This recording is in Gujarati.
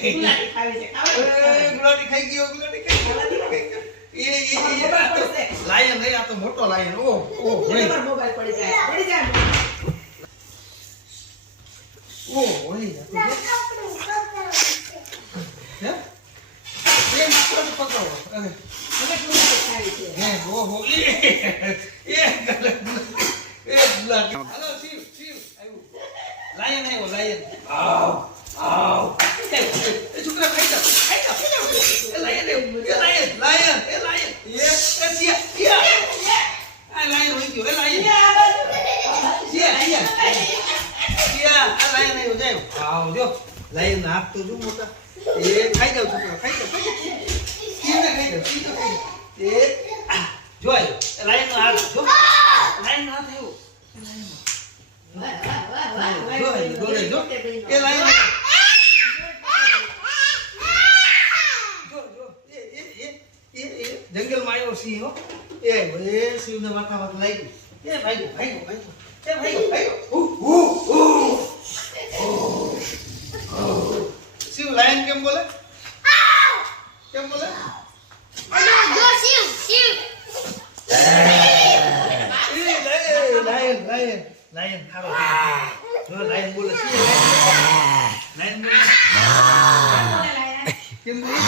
ગુલાટી ખાવી છે ગુલાટી ખાઈ ગયો લાયન આ તો મોટો લાયન ઓ મોબાઈલ પડી જાય ઓ ઓય હે એમ પકડો મને ગુલાટી ખાવી છે હે ઓહો ગુલાટી હાલો શિવ આવ્યું લાયન આવ્યો લાયન આવ છોકરા ખાઈ જાવ લાયન લાયન આ લાયન હોય ગયો લાયન આ લાયન આવ્યો જાય આવ જો લાયન હાથ તો જો મોટા ખાઈ જાવ છોકરા ખાઈ જાવ ખાઈ જાવ જો લાયન નો હાથ જો લાયન નો હાથ આવ્યો જંગલ માં આવ્યો સિંહ હો એ સિંહ ને માથા માથે લાગ્યું એ ભાગ્યો શિવ લાયન કેમ બોલે લાયન ખારો જો લાયન બોલે છે લાયન બોલે કેમ બોલે